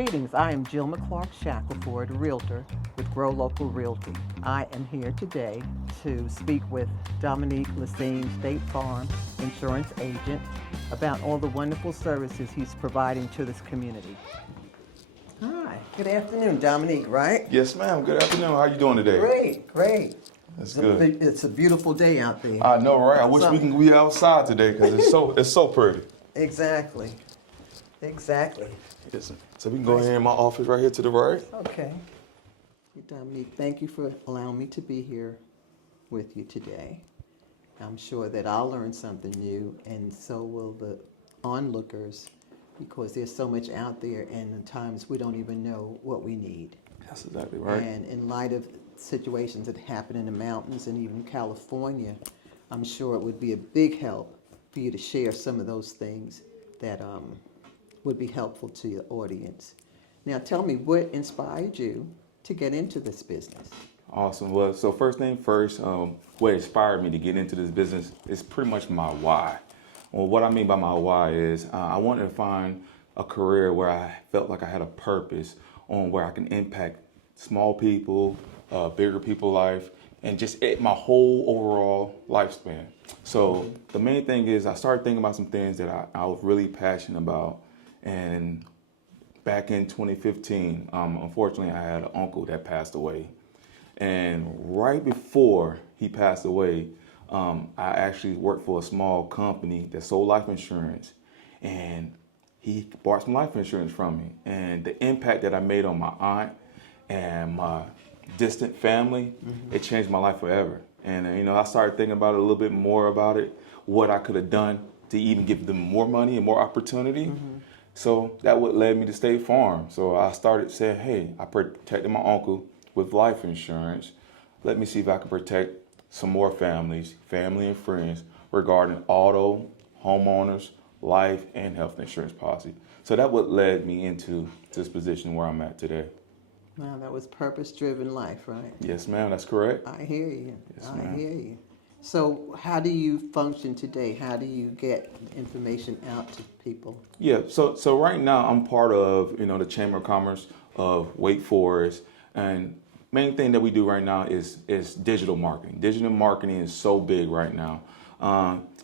Greetings, I am Jill McClark Shackleford, Realtor with Grow Local Realty. I am here today to speak with Dominique, Lesine, State Farm Insurance Agent, about all the wonderful services he's providing to this community. Hi, good afternoon, Dominique, right? Yes, ma'am. Good afternoon. How you doing today? Great, great. That's good. It's a beautiful day out there. I know, right? I wish we can be outside today because it's so pretty. Exactly. Yes, sir. So we can go ahead in my office right here to the right. Okay. Hey, Dominique, thank you for allowing me to be here with you today. I'm sure that I'll learn something new, and so will the onlookers, because there's so much out there, and at times we don't even know what we need. That's exactly right. And in light of situations that happen in the mountains and even California, I'm sure it would be a big help for you to share some of those things that would be helpful to your audience. Now tell me, what inspired you to get into this business? Awesome. Well, so first thing first, what inspired me to get into this business is pretty much my why. Well, what I mean by my why is I wanted to find a career where I felt like I had a purpose on where I can impact small people, bigger people's life, and just my whole overall lifespan. So the main thing is I started thinking about some things that I was really passionate about. And back in 2015, unfortunately, I had an uncle that passed away. And right before he passed away, I actually worked for a small company that sold life insurance. And he bought some life insurance from me. And the impact that I made on my aunt and my distant family, it changed my life forever. And I started thinking about it a little bit more about it, what I could have done to even give them more money and more opportunity. So that what led me to State Farm. So I started saying, hey, I protected my uncle with life insurance. Let me see if I can protect some more families, family and friends, regarding auto, homeowners, life, and health insurance policy. So that what led me into this position where I'm at today. Wow, that was purpose-driven life, right? Yes, ma'am, that's correct. I hear you. Yes, I ma'am. hear you. So how do you function today? How do you get information out to people? Yeah, so right now I'm part of the Chamber of Commerce of Wake Forest, and main thing that we do right now is digital marketing. Digital marketing is so big right now.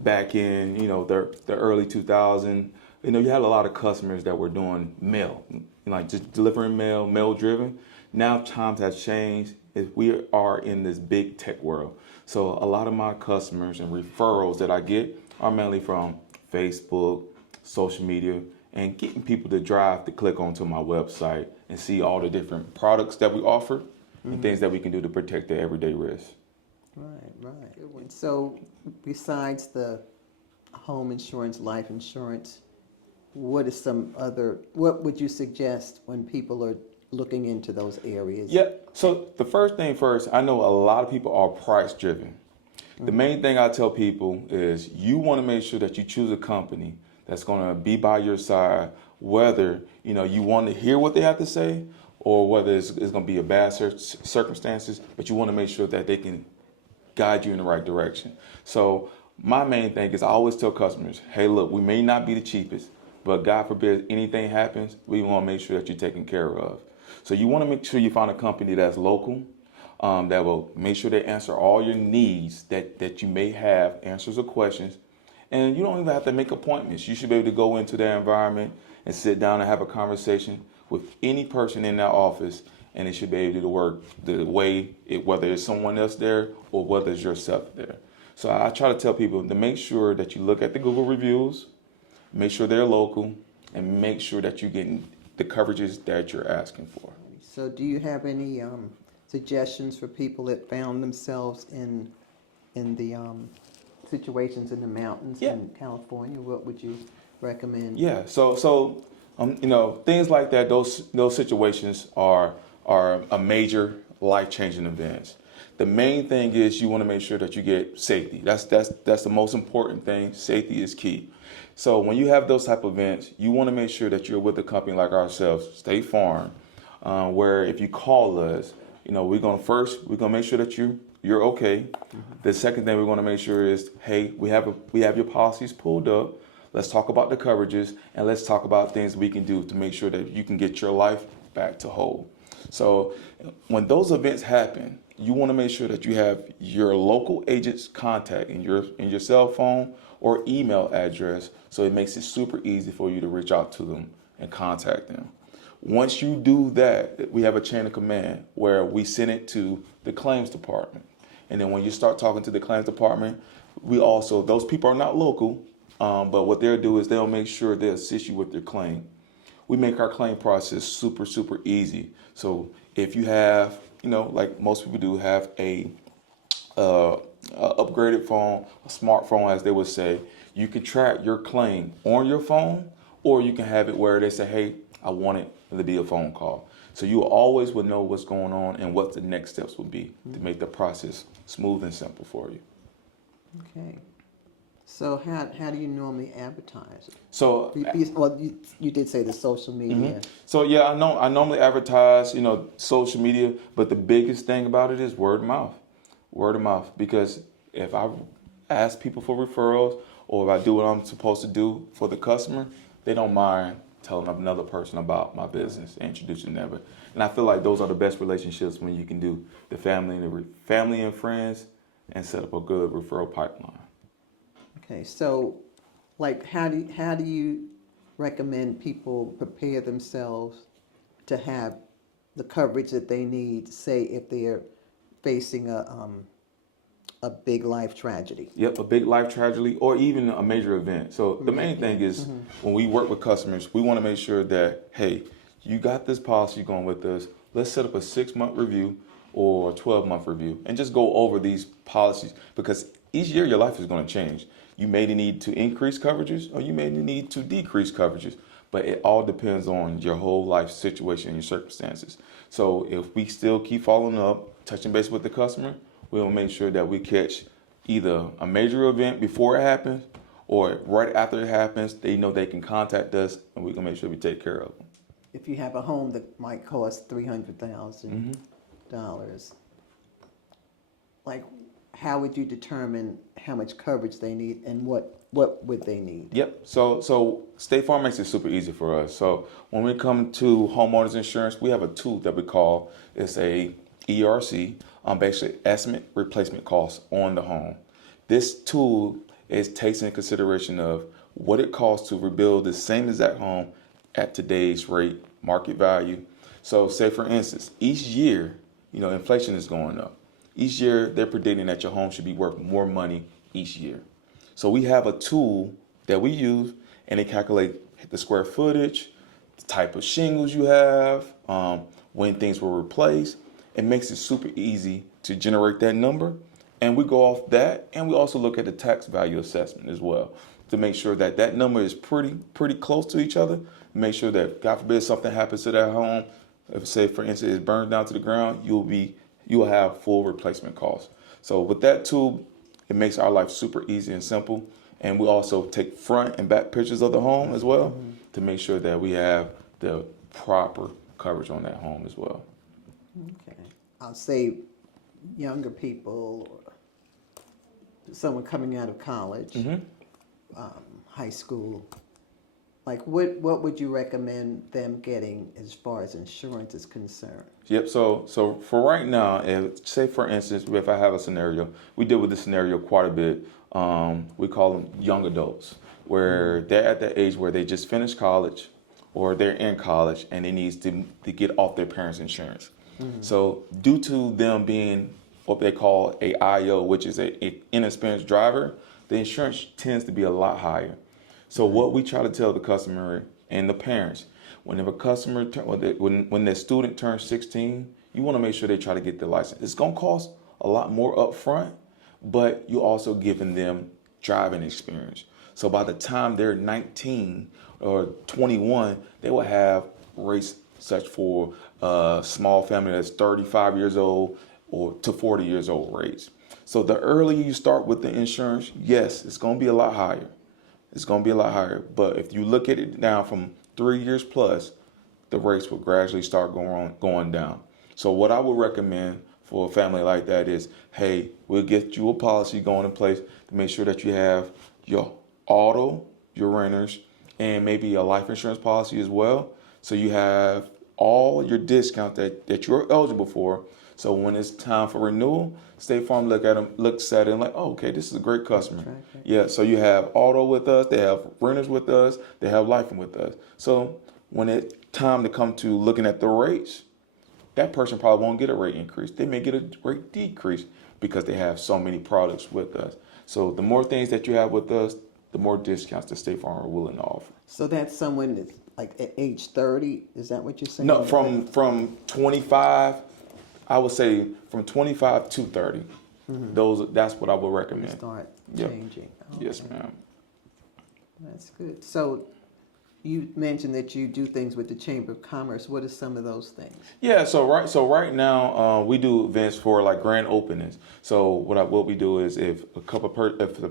Back in the early 2000s, you had a lot of customers that were doing mail, like just delivering mail driven. Now times have changed. We are in this big tech world. So a lot of my customers and referrals that I get are mainly from Facebook, social media, and getting people to click onto my website and see all the different products that we offer and things that we can do to protect their everyday risks. Right. So besides the home insurance, life insurance, what would you suggest when people are looking into those areas? Yeah, so the first thing first, I know a lot of people are price driven. The main thing I tell people is you want to make sure that you choose a company that's going to be by your side, whether you want to hear what they have to say or whether it's going to be a bad circumstances, but you want to make sure that they can guide you in the right direction. So my main thing is I always tell customers, hey, look, we may not be the cheapest, but God forbid anything happens, we want to make sure that you're taken care of. So you want to make sure you find a company that's local, that will make sure they answer all your needs that you may have, answers the questions. And you don't even have to make appointments. You should be able to go into their environment and sit down and have a conversation with any person in that office, and it should be able to work the way, whether it's someone else there or whether it's yourself there. So I try to tell people to make sure that you look at the Google reviews, make sure they're local, and make sure that you're getting the coverages that you're asking for. So do you have any suggestions for people that found themselves in the situations in the mountains in California? What would you recommend? Yeah, so things like that, those situations are a major life-changing events. The main thing is you want to make sure that you get safety. That's the most important thing. Safety is key. So when you have those type of events, you want to make sure that you're with a company like ourselves, State Farm, where if you call us, we're gonna make sure that you're okay. The second thing we're gonna make sure is, hey, we have your policies pulled up. Let's talk about the coverages, and let's talk about things we can do to make sure that you can get your life back to whole. So when those events happen, you want to make sure that you have your local agent's contact in your cell phone or email address, so it makes it super easy for you to reach out to them and contact them. Once you do that, we have a chain of command where we send it to the claims department. And then when you start talking to the claims department, those people are not local, but what they'll do is they'll make sure they assist you with your claim. We make our claim process super, super easy. So if you have, like most people do, have a upgraded phone, a smartphone, as they would say, you can track your claim on your phone, or you can have it where they say, hey, I want it to be a phone call. So you always would know what's going on and what the next steps would be to make the process smooth and simple for you. Okay. So how do you normally advertise? So Well, you did say the social media. Mm-hmm. So yeah, I normally advertise, social media, but the biggest thing about it is word of mouth. Word of mouth, because if I ask people for referrals or if I do what I'm supposed to do for the customer, they don't mind telling another person about my business, introducing them. And I feel like those are the best relationships when you can do the family and friends and set up a good referral pipeline. Okay, so like how do you recommend people prepare themselves to have the coverage that they need, say if they're facing a big life tragedy? Yep, a big life tragedy or even a major event. So the main thing is when we work with customers, we want to make sure that, hey, you got this policy going with us. Let's set up a 6-month review or a 12-month review and just go over these policies, because each year your life is going to change. You may need to increase coverages or you may need to decrease coverages, but it all depends on your whole life situation and your circumstances. So if we still keep following up, touching base with the customer, we'll make sure that we catch either a major event before it happens or right after it happens. They know they can contact us and we can make sure we take care of them. If you have a home that might cost $300,000, like how would you determine how much coverage they need and what would they need? Yep. So State Farm makes it super easy for us. So when we come to homeowners insurance, we have a tool that we call, it's a ERC, basically estimate replacement costs on the home. This tool takes into consideration of what it costs to rebuild the same exact home at today's rate, market value. So say for instance, each year, inflation is going up. Each year they're predicting that your home should be worth more money each year. So we have a tool that we use and it calculates the square footage, the type of shingles you have, when things were replaced. It makes it super easy to generate that number. And we go off that, and we also look at the tax value assessment as well to make sure that that number is pretty close to each other. Make sure that, God forbid, something happens to that home. If, say, for instance, it's burned down to the ground, you will have full replacement costs. So with that tool, it makes our life super easy and simple. And we also take front and back pictures of the home as well to make sure that we have the proper coverage on that home as well. Okay. I'll say younger people or someone coming out of college, high school, like what would you recommend them getting as far as insurance is concerned? Yep. So for right now, say for instance, if I have a scenario, we deal with this scenario quite a bit. We call them young adults, where they're at that age where they just finished college or they're in college and they need to get off their parents' insurance. So due to them being what they call a IO, which is a inexperienced driver, the insurance tends to be a lot higher. So what we try to tell the customer and the parents, whenever when the student turns 16, you want to make sure they try to get their license. It's going to cost a lot more upfront, but you're also giving them driving experience. So by the time they're 19 or 21, they will have rates such for a small family that's 35 years old or to 40 years old rates. So the earlier you start with the insurance, yes, it's going to be a lot higher. It's going to be a lot higher. But if you look at it now from 3 years plus, the rates will gradually start going down. So what I would recommend for a family like that is, hey, we'll get you a policy going in place to make sure that you have your auto, your renters, and maybe a life insurance policy as well. So you have all your discount that you're eligible for. So when it's time for renewal, State Farm looks at it and like, oh, okay, this is a great customer. Right. Yeah, so you have auto with us, they have renters with us, they have life with us. So when it's time to come to looking at the rates, that person probably won't get a rate increase. They may get a rate decrease because they have so many products with us. So the more things that you have with us, the more discounts the State Farm are willing to offer. So that's someone that's like at age 30, is that what you're saying? No, from 25, I would say from 25 to 30. That's what I would recommend. Start Yep. changing. Yes, Okay. ma'am. That's good. So you mentioned that you do things with the Chamber of Commerce. What are some of those things? Yeah, so right now we do events for like grand openings. So what we do is if the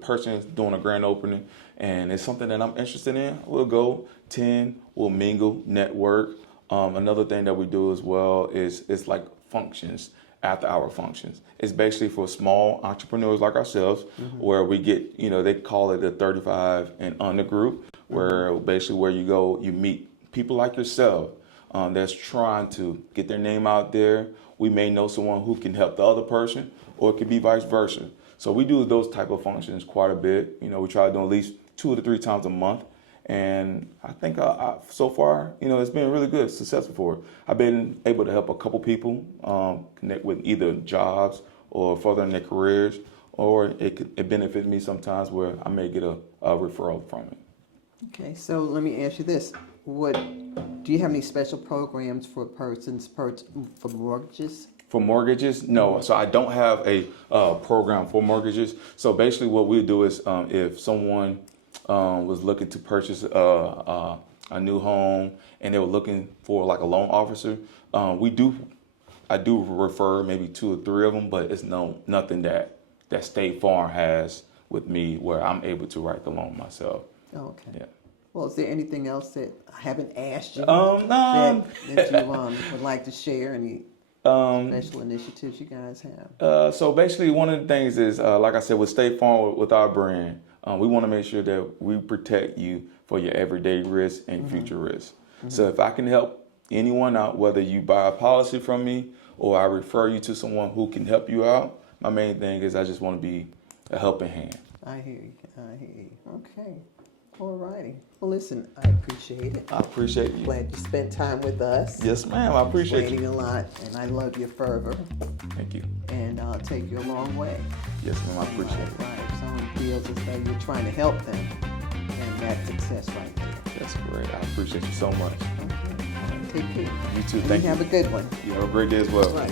person is doing a grand opening and it's something that I'm interested in, we'll go attend, we'll mingle, network. Another thing that we do as well is it's like functions, after hour functions. It's basically for small entrepreneurs like ourselves, where we get, they call it a 35 and under group, where basically where you go, you meet people like yourself that's trying to get their name out there. We may know someone who can help the other person, or it could be vice versa. So we do those type of functions quite a bit. We try to do at least 2 to 3 times a month. And I think so far, it's been really good, successful for it. I've been able to help a couple people connect with either jobs or furthering their careers, or it benefits me sometimes where I may get a referral from it. Okay, so let me ask you this. Do you have any special programs for for mortgages? For mortgages, no. So I don't have a program for mortgages. So basically what we do is if someone was looking to purchase a new home and they were looking for like a loan officer, I do refer maybe 2 or 3 of them, but it's nothing that State Farm has with me where I'm able to write the loan myself. Oh, okay. Yeah. Well, is there anything else that I haven't asked you No. that you would like to share? Any special initiatives you guys have? So basically, one of the things is, like I said, with State Farm, with our brand, we want to make sure that we protect you for your everyday risks and future risks. So if I can help anyone out, whether you buy a policy from me or I refer you to someone who can help you out, my main thing is I just want to be a helping hand. I hear you. Okay. All righty. Well, listen, I appreciate it. I appreciate you. Glad you spent time with us. Yes, ma'am. I appreciate Waiting you. a lot, and I love your fervor, Thank you. and I'll take you a long way. Yes, ma'am. I appreciate it. Right. If someone feels as though you're trying to help them, and that's success right there. That's great. I appreciate you so much. Okay. Take care. You too. And Thank you. you. Have a good one. You have a great day as well. Right.